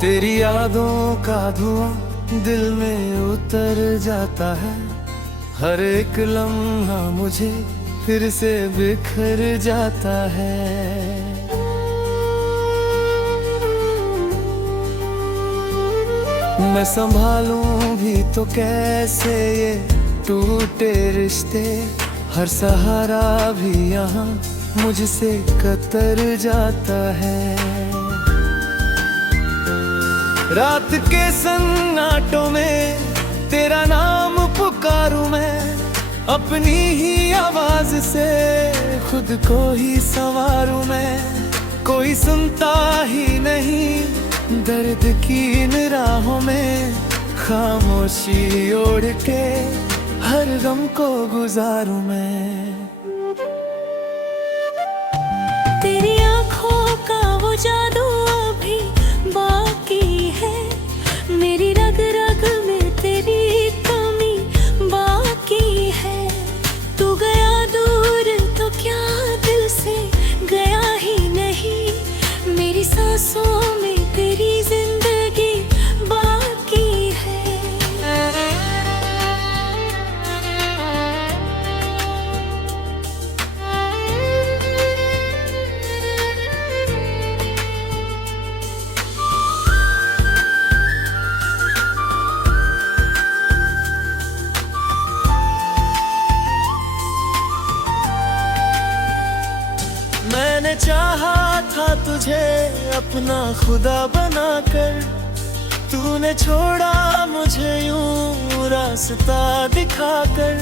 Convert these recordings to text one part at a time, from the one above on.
तेरी यादों का धुआं दिल में उतर जाता है। हर एक लम्हा मुझे फिर से बिखर जाता है। मैं संभालूं भी तो कैसे ये टूटे रिश्ते। हर सहारा भी यहाँ मुझसे कतर जाता है। रात के सन्नाटों में तेरा नाम पुकारूं मैं, अपनी ही आवाज से खुद को ही संवारूं मैं। कोई सुनता ही नहीं दर्द की इन राहों में, खामोशी ओढ़ के हर गम को गुजारूं मैं। तेरी आँखों का वो जादू अभी बाकी है, मेरी रग रग में तेरी कमी बाकी है। तू गया दूर तो क्या दिल से गया ही नहीं, मेरी सांसों में तेरी जिंदगी बाकी है। मैंने चाहा था तुझे अपना खुदा बनाकर, तूने छोड़ा मुझे यूं रास्ता दिखाकर।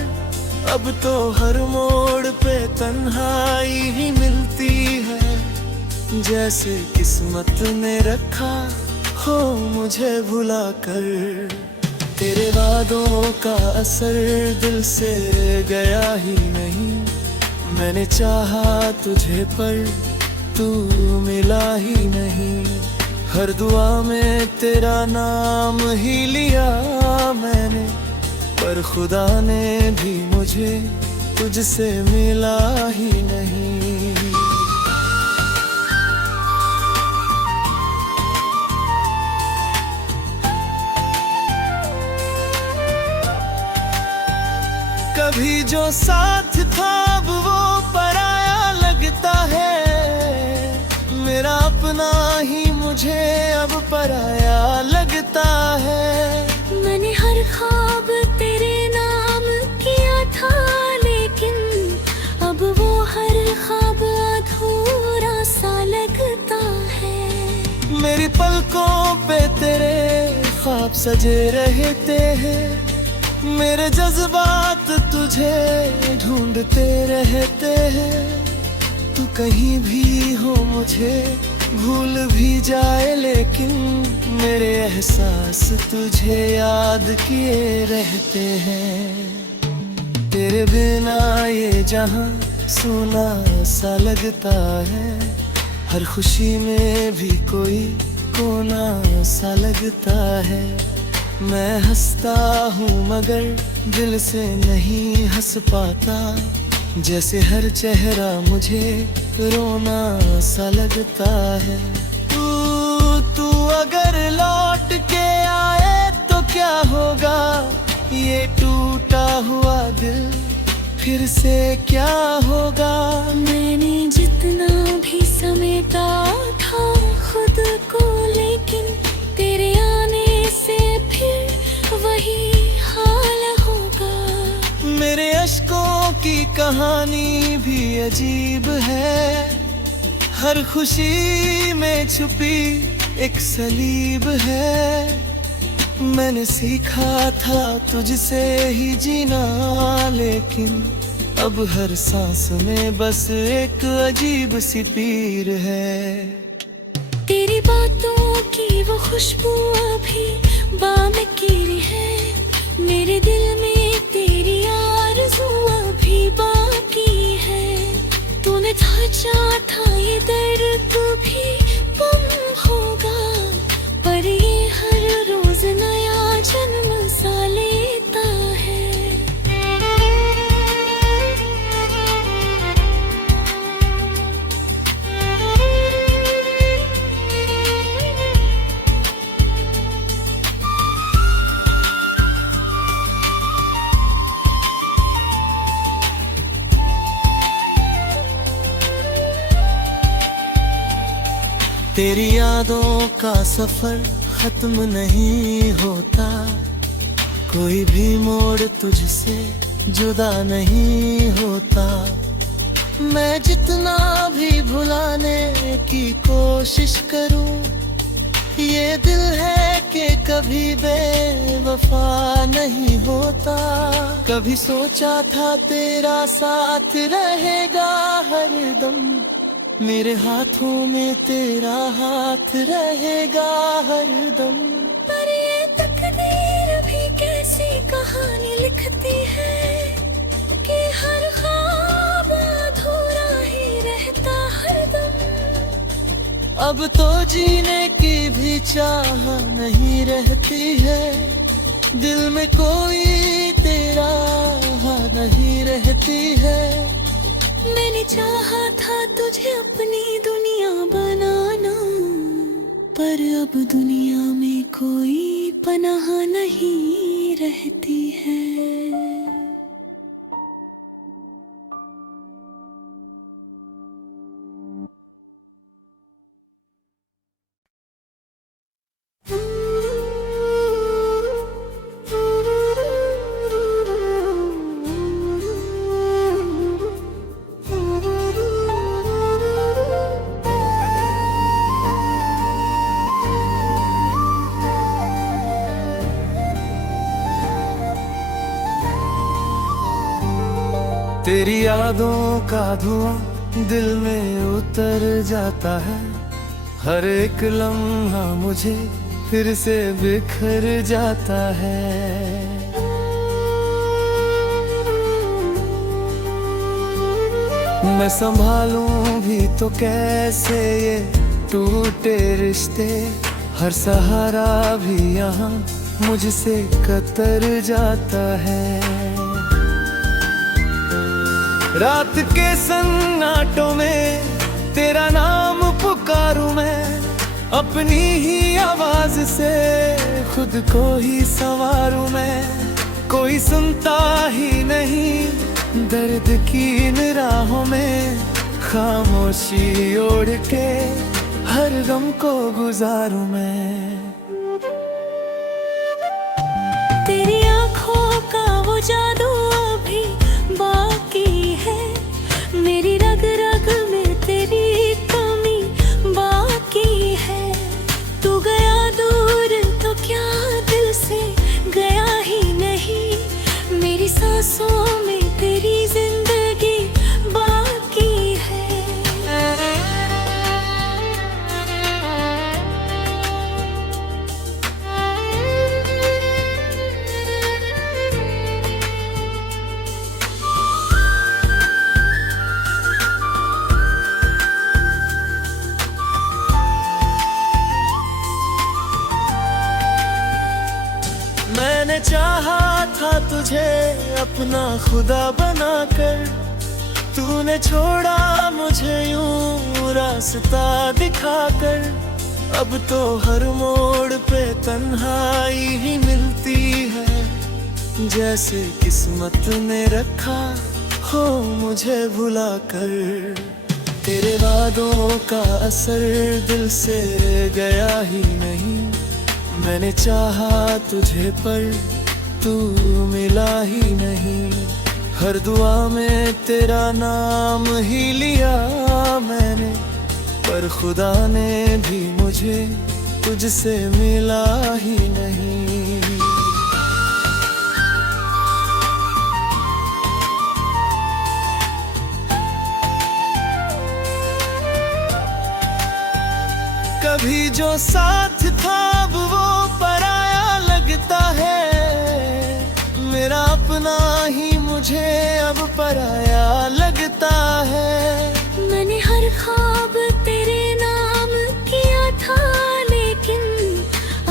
अब तो हर मोड़ पे तन्हाई ही मिलती है, जैसे किस्मत ने रखा हो मुझे भुलाकर। तेरे वादों का असर दिल से गया ही नहीं, मैंने चाहा तुझे पर तू मिला ही नहीं। हर दुआ में तेरा नाम ही लिया मैंने, पर खुदा ने भी मुझे तुझसे मिला ही नहीं। कभी जो साथ था अब वो पराया लगता है, मेरा अपना ही मुझे अब पराया लगता है। मैंने हर ख्वाब तेरे नाम किया था, लेकिन अब वो हर ख्वाब अधूरा सा लगता है। मेरी पलकों पे तेरे ख्वाब सजे रहते हैं, मेरे जज्बात तुझे ढूंढते रहते हैं। तू कहीं भी हो मुझे भूल भी जाए, लेकिन मेरे एहसास तुझे याद किए रहते हैं। तेरे बिना ये जहां सूना सा लगता है, हर खुशी में भी कोई कोना सा लगता है। मैं हंसता हूँ मगर दिल से नहीं हंस पाता, जैसे हर चेहरा मुझे रोना सा लगता है। तू अगर लौट के आए तो क्या होगा, ये टूटा हुआ दिल फिर से क्या होगा। मैंने जितना भी समेटा था खुद को, लेकिन तेरे आने से फिर वही हाल होगा। मेरे अश्कों की कहानी भी अजीब है, हर खुशी में छुपी एक सलीब है। मैंने सीखा था तुझसे ही जीना, लेकिन अब हर सांस में बस एक अजीब सी पीर है। तेरी बातों की वो खुशबू अभी बामकीरी है, मेरे दिल में तेरी आरज़ू अभी बाकी है। तूने सोचा था ये दर्द भी कम होगा, पर ये हर रोज नया जन्म सा लेता है। तेरी यादों का सफर खत्म नहीं होता, कोई भी मोड़ तुझसे जुदा नहीं होता। मैं जितना भी भुलाने की कोशिश करूं, ये दिल है कि कभी बेवफा नहीं होता। कभी सोचा था तेरा साथ रहेगा हरदम, मेरे हाथों में तेरा हाथ रहेगा हरदम। पर ये तकदीर भी कैसी कहानी लिखती है कि हर ख्वाब अधूरा ही रहता हरदम। अब तो जीने की भी चाह नहीं रहती है, दिल में कोई तेरा नहीं रहती है। मैंने चाहा था तुझे अपनी दुनिया बनाना, पर अब दुनिया में कोई पनाह नहीं रहती है। तेरी यादों का धुआं दिल में उतर जाता है, हर एक लम्हा मुझे फिर से बिखर जाता है। मैं संभालूं भी तो कैसे ये टूटे रिश्ते, हर सहारा भी यहाँ मुझसे कतर जाता है। रात के सन्नाटों में तेरा नाम पुकारूं मैं, अपनी ही आवाज से खुद को ही संवारूं मैं। कोई सुनता ही नहीं दर्द की इन राहों में, खामोशी ओढ़ के हर गम को गुजारूं मैं। तेरी आँखों का वो जादू अभी बाकी है, मेरी रग रग में तेरी कमी बाकी है। तू गया दूर तो क्या दिल से गया ही नहीं, मेरी सांसों में तेरी जिंदगी बाकी है। मैंने चाहा था तुझे अपना खुदा बनाकर, तूने छोड़ा मुझे यूं रास्ता दिखाकर। अब तो हर मोड़ पे तन्हाई ही मिलती है, जैसे किस्मत ने रखा हो मुझे भुलाकर। तेरे वादों का असर दिल से गया ही नहीं, मैंने चाहा तुझे पर तू मिला ही नहीं। हर दुआ में तेरा नाम ही लिया मैंने, पर खुदा ने भी मुझे तुझसे मिला ही नहीं। कभी जो साथ था अब वो पराया लगता है, मेरा अपना ही मुझे अब पराया लगता है। मैंने हर ख्वाब तेरे नाम किया था, लेकिन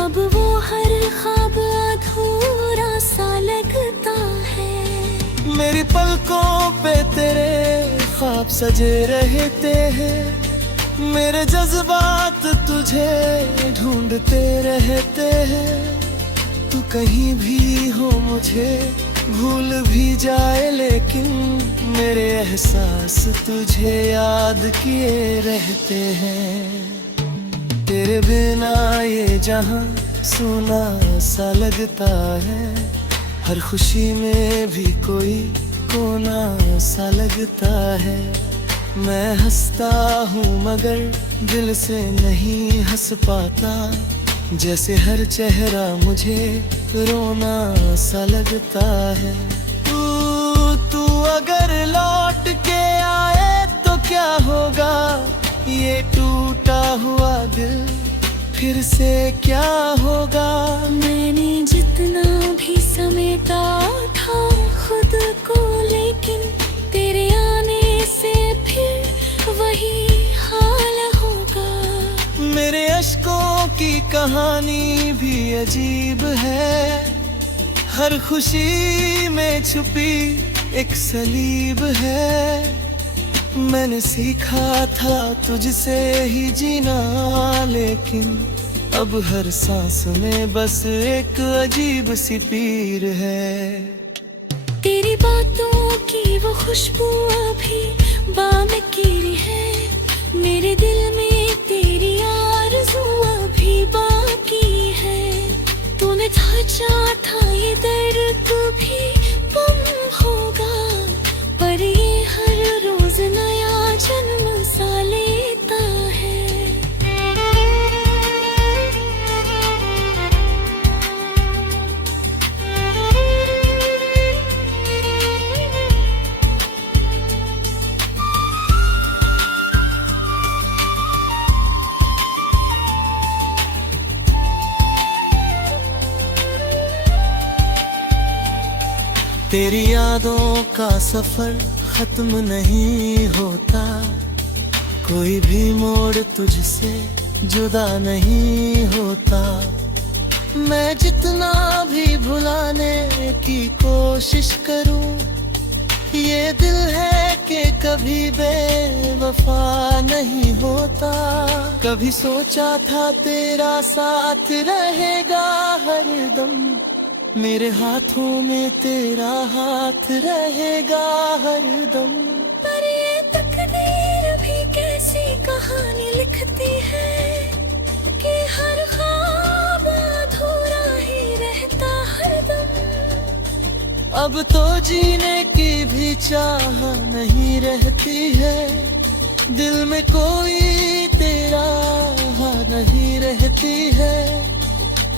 अब वो हर ख्वाब अधूरा सा लगता है। मेरी पलकों पे तेरे ख्वाब सजे रहते हैं, मेरे जज्बात तुझे ढूंढते रहते हैं। तू कहीं भी हो मुझे भूल भी जाए, लेकिन मेरे एहसास तुझे याद किए रहते हैं। तेरे बिना ये जहां सुना सा लगता है, हर खुशी में भी कोई कोना सा लगता है। मैं हंसता हूँ मगर दिल से नहीं हंस पाता, जैसे हर चेहरा मुझे रोना सा लगता है। तू अगर लौट के आए तो क्या होगा, ये टूटा हुआ दिल फिर से क्या होगा। मैंने जितना भी समेटा था खुद को, लेकिन तेरे आने से फिर वही हाल होगा। मेरे अश्कों की कहानी भी अजीब है, हर खुशी में छुपी एक सलीब है। मैंने सीखा था तुझसे ही जीना, लेकिन अब हर सांस में बस एक अजीब सी पीर है। तेरी बातों की वो खुशबू अभी बामकीरी है, मेरे दिल में तेरी आरज़ू अभी बाकी है। तूने सोचा था ये दर्द भी कम होगा, पर ये हर रोज नया जन्म सा लेता है। तेरी यादों का सफर खत्म नहीं होता, कोई भी मोड़ तुझसे जुदा नहीं होता। मैं जितना भी भुलाने की कोशिश करूं, ये दिल है कि कभी बेवफा नहीं होता। कभी सोचा था तेरा साथ रहेगा हरदम, मेरे हाथों में तेरा हाथ रहेगा हरदम। पर ये तकदीर भी कैसी कहानी लिखती है, कि हर ख्वाब अधूरा ही रहता हरदम। अब तो जीने की भी चाह नहीं रहती है, दिल में कोई तेरा नहीं रहती है।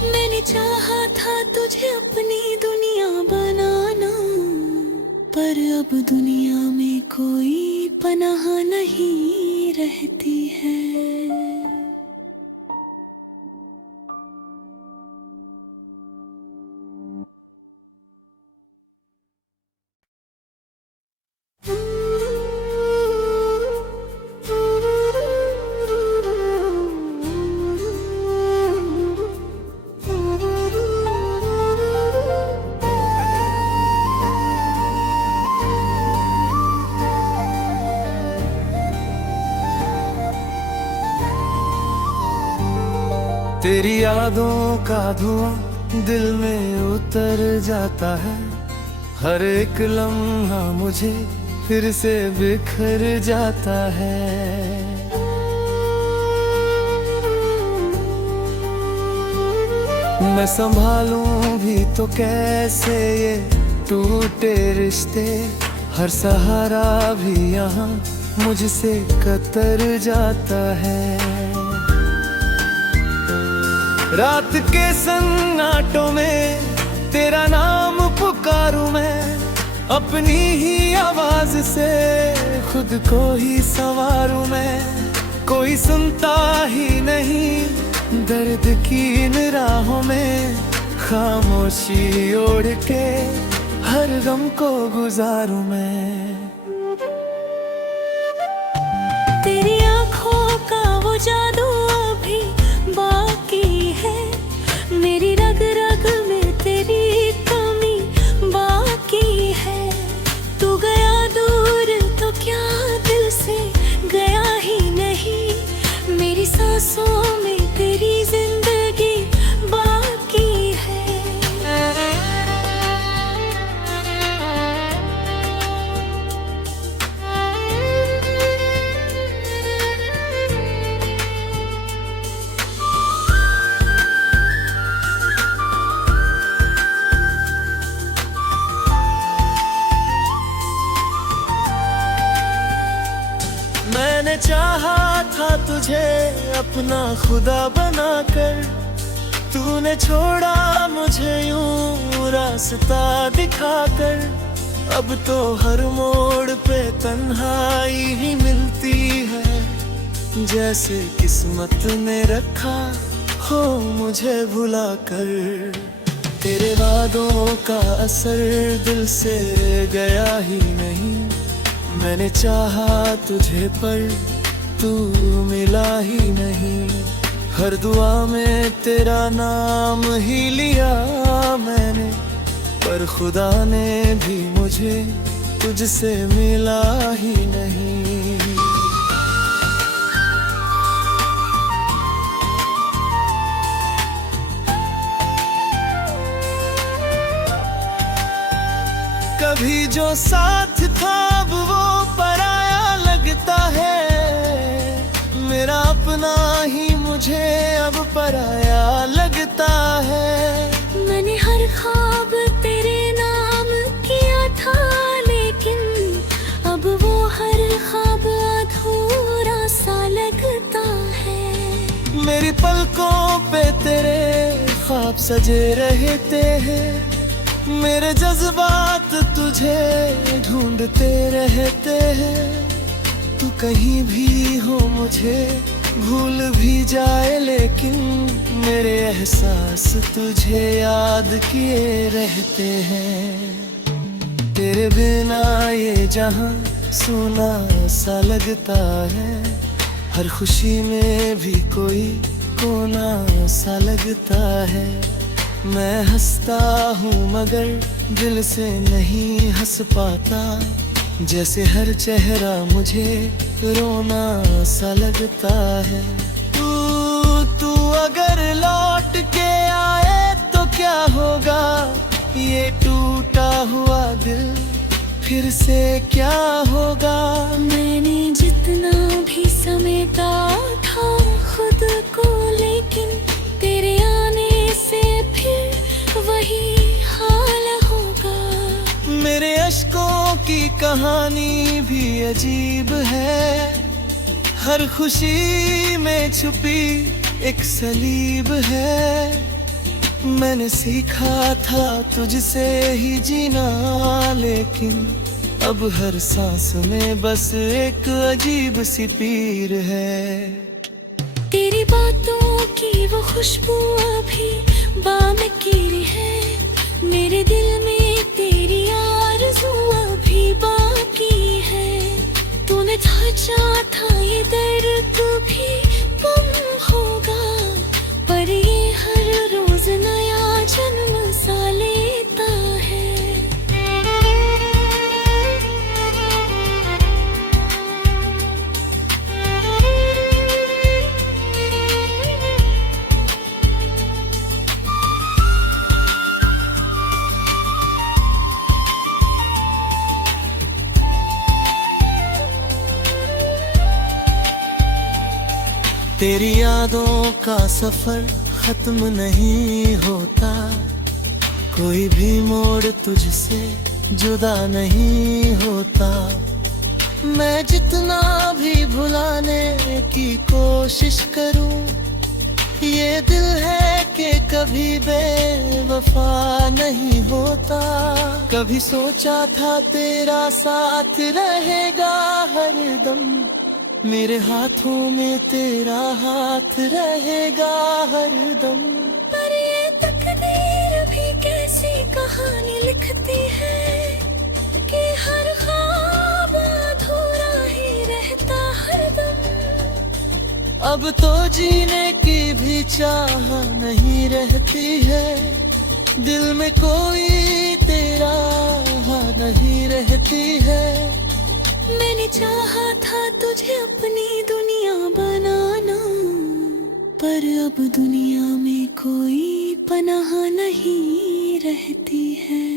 मैंने चाहा था तुझे अपनी दुनिया बनाना, पर अब दुनिया में कोई पनाह नहीं रहती है। तेरी यादों का धुआं दिल में उतर जाता है, हर एक लम्हा मुझे फिर से बिखर जाता है। मैं संभालूं भी तो कैसे ये टूटे रिश्ते, हर सहारा भी यहाँ मुझसे कतर जाता है। रात के सन्नाटों में तेरा नाम पुकारूं मैं, अपनी ही आवाज से खुद को ही संवारूं मैं। कोई सुनता ही नहीं दर्द की इन राहों में, खामोशी ओढ़ के हर गम को गुजारूं मैं। तेरी आँखों का वो जादू अभी बाकी है, मेरी रग रग में तेरी कमी बाकी है। तू गया दूर तो क्या दिल से गया ही नहीं, मेरी सांसों में तेरी जिंदगी बाकी है। मैंने चाहा था तुझे अपना खुदा बनाकर, तूने छोड़ा मुझे यूं रास्ता दिखाकर। अब तो हर मोड़ पे तन्हाई ही मिलती है, जैसे किस्मत ने रखा हो मुझे भुला कर। तेरे वादों का असर दिल से गया ही नहीं, मैंने चाहा तुझे पर तू मिला ही नहीं। हर दुआ में तेरा नाम ही लिया मैंने, पर खुदा ने भी मुझे तुझसे मिला ही नहीं। कभी जो साथ था अब वो पराया लगता है, मेरा अपना ही मुझे अब पराया लगता है। मैंने हर ख्वाब तेरे नाम किया था, लेकिन अब वो हर ख्वाब अधूरा सा लगता है। मेरी पलकों पे तेरे ख्वाब सजे रहते हैं, मेरे जज्बात तुझे ढूंढते रहते हैं। तू कहीं भी हो मुझे भूल भी जाए, लेकिन मेरे एहसास तुझे याद किए रहते हैं। तेरे बिना ये जहां सूना सा लगता है, हर खुशी में भी कोई कोना सा लगता है। मैं हंसता हूँ मगर दिल से नहीं हंस पाता, जैसे हर चेहरा मुझे रोना सा लगता है। तू अगर लौट के आए तो क्या होगा, ये टूटा हुआ दिल फिर से क्या होगा। मैंने जितना भी समेटा था खुद को, लेकिन तेरे आने से फिर वही हाल होगा। मेरे अश्कों की कहानी भी अजीब है, हर खुशी में छुपी एक सलीब है। मैंने सीखा था तुझसे ही जीना, लेकिन अब हर सांस में बस एक अजीब सी पीर है। तेरी बातों की वो खुशबू अभी बामकीर है, मेरे दिल में तेरी आरज़ू अभी बाकी है। तूने सोचा था ये दर्द भी गुम होगा, पर ये हर रोज नया जन्म सा लेता है। तेरी यादों का सफर खत्म नहीं होता, कोई भी मोड़ तुझसे जुदा नहीं होता। मैं जितना भी भुलाने की कोशिश करूं, ये दिल है कि कभी बेवफा नहीं होता। कभी सोचा था तेरा साथ रहेगा हरदम, मेरे हाथों में तेरा हाथ रहेगा हरदम। पर ये तकदीर भी कैसी कहानी लिखती है, कि हर ख्वाब अधूरा ही रहता हरदम। अब तो जीने की भी चाह नहीं रहती है, दिल में कोई तेरा नहीं रहती है। मैंने चाहा था तुझे अपनी दुनिया बनाना, पर अब दुनिया में कोई पनाह नहीं रहती है।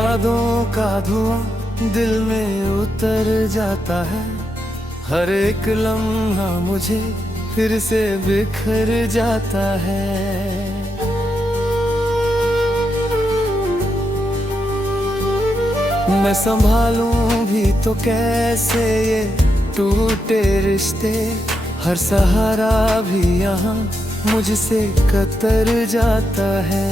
यादों का धुआं दिल में उतर जाता है, हर एक लम्हा मुझे फिर से बिखर जाता है। मैं संभालूं भी तो कैसे ये टूटे रिश्ते, हर सहारा भी यहाँ मुझसे कतर जाता है।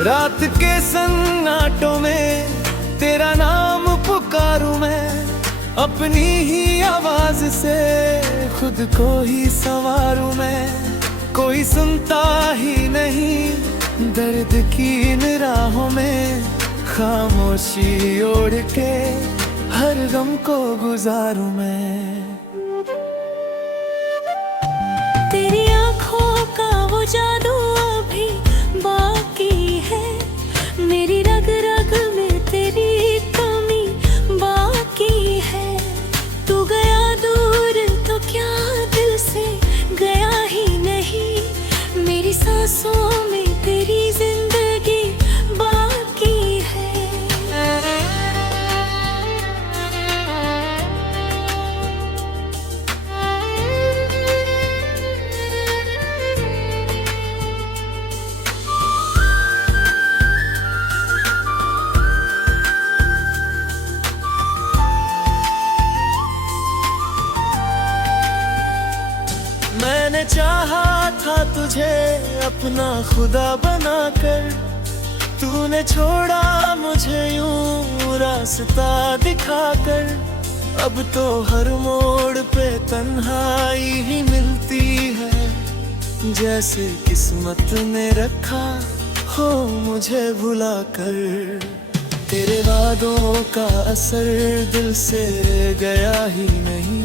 रात के सन्नाटों में तेरा नाम पुकारूं मैं, अपनी ही आवाज से खुद को ही संवारूं मैं। कोई सुनता ही नहीं दर्द की इन राहों में, खामोशी ओढ़ के हर गम को गुजारूं मैं। तेरी आँखों का वो जादू अभी बाकी है, मेरी रग रग में तेरी कमी बाकी है। तू गया दूर तो क्या दिल से गया ही नहीं, मेरी सांसों में तेरी जिंदगी बाकी है। मैंने चाहा था तुझे अपना खुदा बनाकर, तूने छोड़ा मुझे यूं रास्ता दिखाकर। अब तो हर मोड़ पे तन्हाई ही मिलती है, जैसे किस्मत ने रखा हो मुझे भुलाकर। तेरे वादों का असर दिल से गया ही नहीं,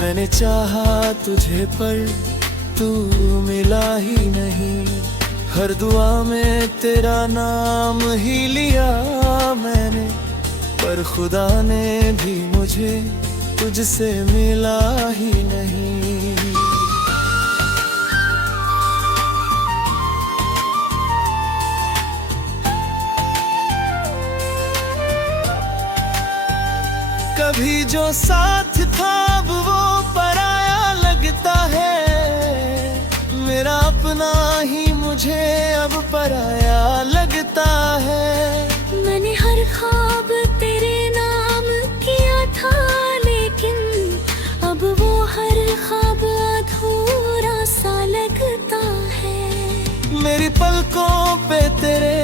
मैंने चाहा तुझे पर तू मिला ही नहीं। हर दुआ में तेरा नाम ही लिया मैंने, पर खुदा ने भी मुझे तुझसे मिला ही नहीं। कभी जो साथ था अब वो पराया लगता है, मेरा अपना ही मुझे अब पराया लगता है। मैंने हर ख्वाब तेरे नाम किया था, लेकिन अब वो हर ख्वाब अधूरा सा लगता है। मेरी पलकों पे तेरे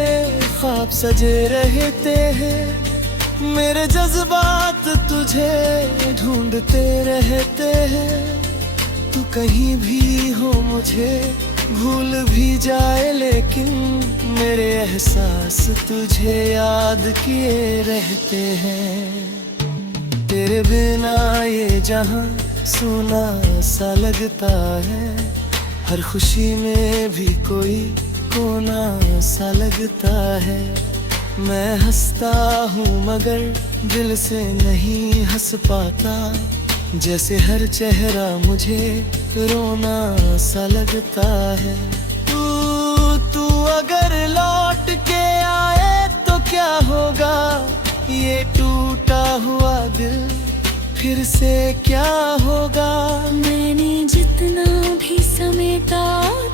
ख्वाब सजे रहते हैं, मेरे जज्बात तुझे ढूंढते रहते हैं। तू कहीं भी हो मुझे भूल भी जाए, लेकिन मेरे एहसास तुझे याद किए रहते हैं। तेरे बिना ये जहां सूना सा लगता है, हर खुशी में भी कोई कोना सा लगता है। मैं हंसता हूँ मगर दिल से नहीं हंस पाता, जैसे हर चेहरा मुझे रोना सा लगता है। तू अगर लौट के आए तो क्या होगा, ये टूटा हुआ दिल फिर से क्या होगा। मैंने जितना भी समेटा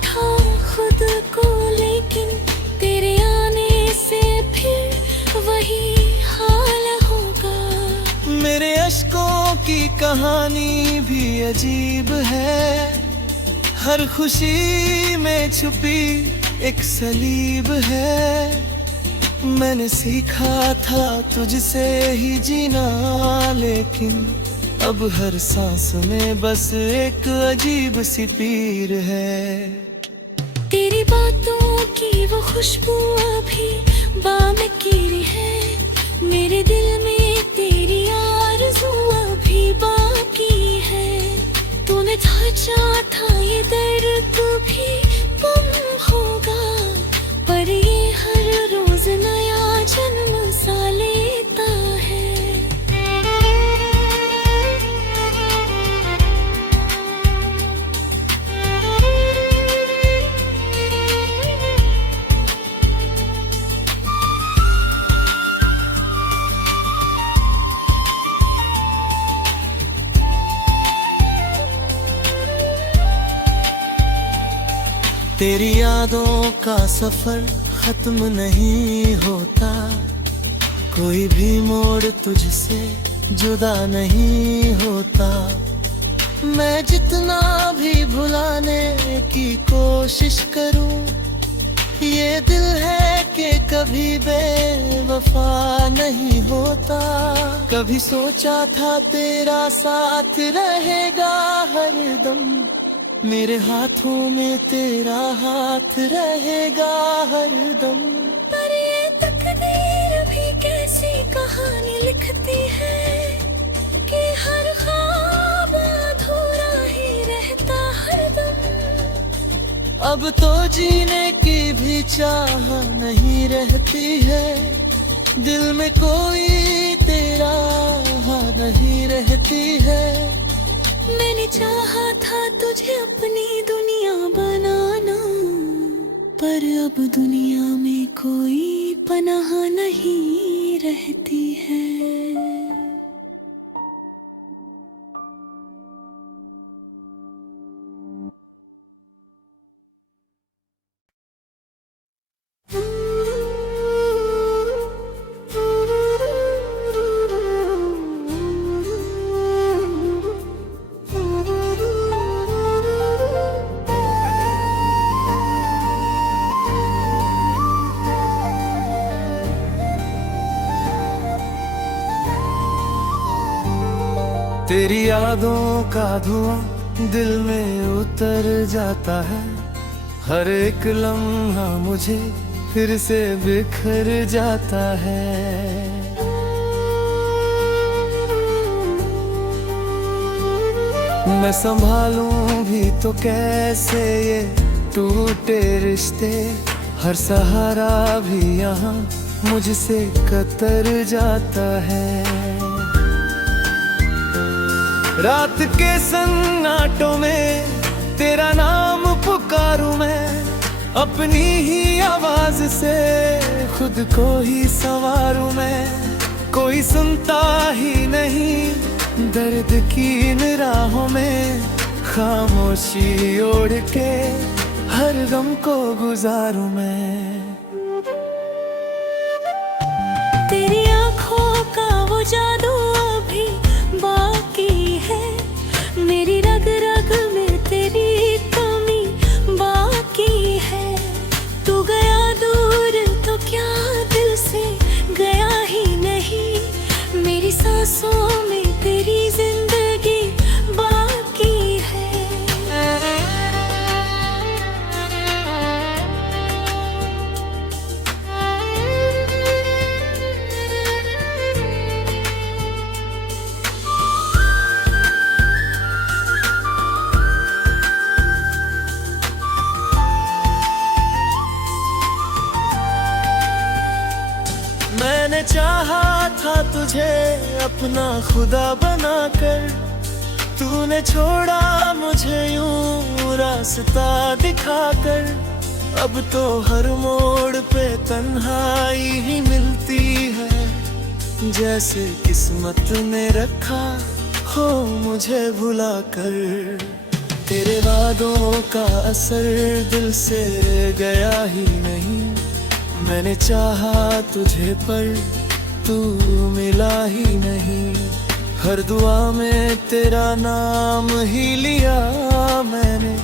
था खुद को, लेकिन तेरे आने से फिर वही हाल होगा। मेरे अश्कों की कहानी भी अजीब है, हर खुशी में छुपी एक सलीब है। मैंने सीखा था तुझसे ही जीना, लेकिन अब हर सांस में बस एक अजीब सी पीर है। तेरी बातों की वो खुशबू अभी बामकीरी है, मेरे दिल में तेरी आरज़ू अभी बाकी है। तूने सोचा था ये दर्द भी कम होगा, पर ये हर रोज नया जन्म सा लेता है। तेरी यादों का सफर खत्म नहीं होता, कोई भी मोड़ तुझसे जुदा नहीं होता। मैं जितना भी भुलाने की कोशिश करूं, ये दिल है कि कभी बेवफा नहीं होता। कभी सोचा था तेरा साथ रहेगा हरदम, मेरे हाथों में तेरा हाथ रहेगा हरदम। पर ये तकदीर भी कैसी कहानी लिखती है कि हर ख्वाब अधूरा ही रहता हरदम। अब तो जीने की भी चाह नहीं रहती है, दिल में कोई तेरा नहीं रहती है। मैंने चाहा था तुझे अपनी दुनिया बनाना, पर अब दुनिया में कोई पनाह नहीं रहती है। तेरी यादों का धुआं दिल में उतर जाता है, हर एक लम्हा मुझे फिर से बिखर जाता है। मैं संभालूं भी तो कैसे ये टूटे रिश्ते, हर सहारा भी यहाँ मुझसे कतर जाता है। रात के सन्नाटों में तेरा नाम पुकारूं मैं, अपनी ही आवाज से खुद को ही संवारूं मैं। कोई सुनता ही नहीं दर्द की इन राहों में, खामोशी ओढ़ के हर गम को गुजारूं मैं। तेरी आँखों का वो जादू अभी बाकी है, मेरी रग रग में तेरी कमी बाकी है। तू गया दूर तो क्या दिल से गया ही नहीं, मेरी सांसों में तेरी जिंदगी बाकी है। मैंने चाहा था तुझे अपना खुदा बनाकर, तूने छोड़ा मुझे यूं रास्ता दिखाकर। अब तो हर मोड़ पे तन्हाई ही मिलती है, जैसे किस्मत ने रखा हो मुझे भुलाकर। तेरे वादों का असर दिल से गया ही नहीं, मैंने चाहा तुझे पर तू मिला ही नहीं। हर दुआ में तेरा नाम ही लिया मैंने,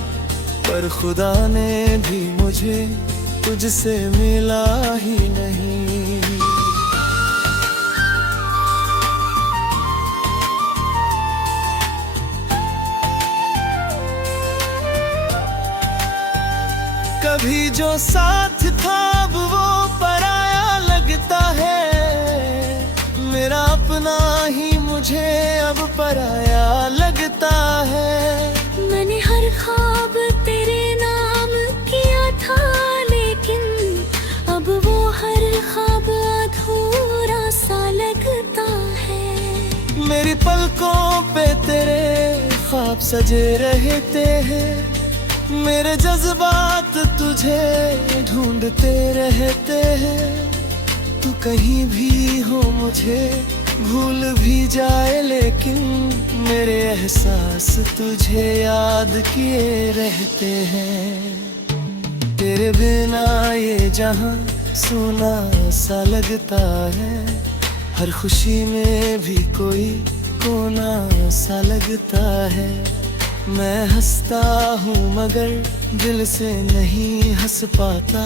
पर खुदा ने भी मुझे तुझसे मिला ही नहीं। कभी जो साथ था अब वो पराया लगता है, मेरा अपना ही मुझे अब पराया लगता है। मैंने हर ख्वाब तेरे नाम किया था, लेकिन अब वो हर ख्वाब अधूरा सा लगता है। मेरी पलकों पे तेरे ख्वाब सजे रहते हैं, मेरे जज्बात तुझे ढूंढते रहते हैं। तू कहीं भी हो मुझे भूल भी जाए, लेकिन मेरे एहसास तुझे याद किए रहते हैं। तेरे बिना ये जहां सुना सा लगता है, हर खुशी में भी कोई कोना सा लगता है। मैं हंसता हूँ मगर दिल से नहीं हंस पाता,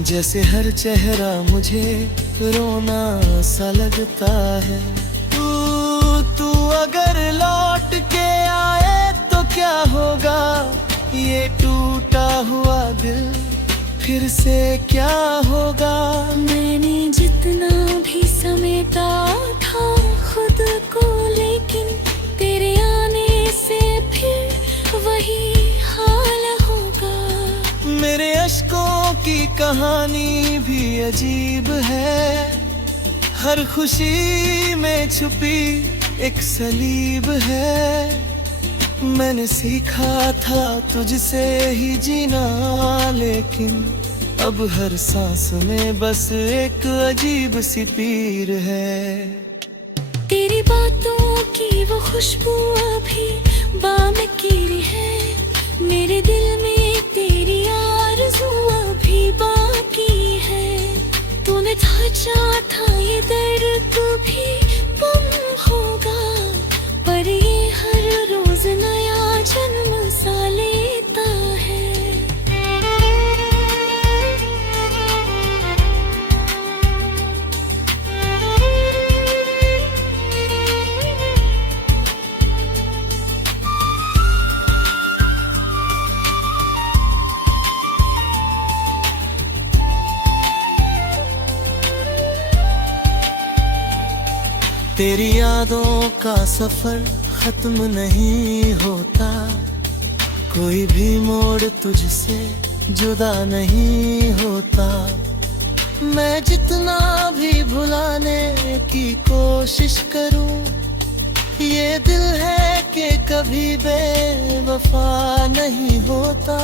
जैसे हर चेहरा मुझे रोना सा लगता है। तू अगर लौट के आए तो क्या होगा, ये टूटा हुआ दिल फिर से क्या होगा। मैंने जितना भी समेटा था खुद को, लेकिन तेरे आने से फिर वही हाल होगा। मेरे अश्कों की कहानी भी अजीब है, हर खुशी में छुपी एक सलीब है। मैंने सीखा था तुझसे ही जीना, लेकिन अब हर सांस में बस एक अजीब सी पीर है। तेरी बातों की वो खुशबू अभी बामकीरी है, मेरे दिल में तेरी आरज़ू अभी बाकी है। तूने सोचा था ये दर्द भी कम होगा, पर ये हर रोज नया जन्म सा लेता है। तेरी यादों का सफर खत्म नहीं होता, कोई भी मोड़ तुझसे जुदा नहीं होता। मैं जितना भी भुलाने की कोशिश करूं, ये दिल है कि कभी बेवफा नहीं होता।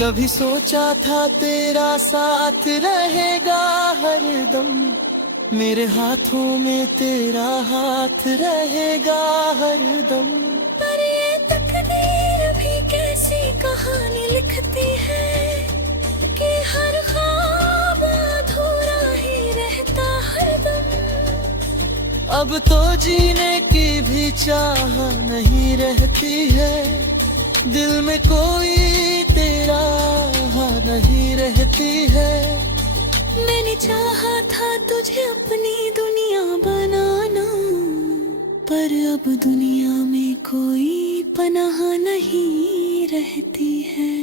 कभी सोचा था तेरा साथ रहेगा हरदम, मेरे हाथों में तेरा हाथ रहेगा हरदम। पर ये तकदीर भी कैसी कहानी लिखती है कि हर ख्वाब अधूरा ही रहता हरदम। अब तो जीने की भी चाह नहीं रहती है, दिल में कोई तेरा नहीं रहती है। मैंने चाहा था तुझे अपनी दुनिया बनाना, पर अब दुनिया में कोई पनाह नहीं रहती है।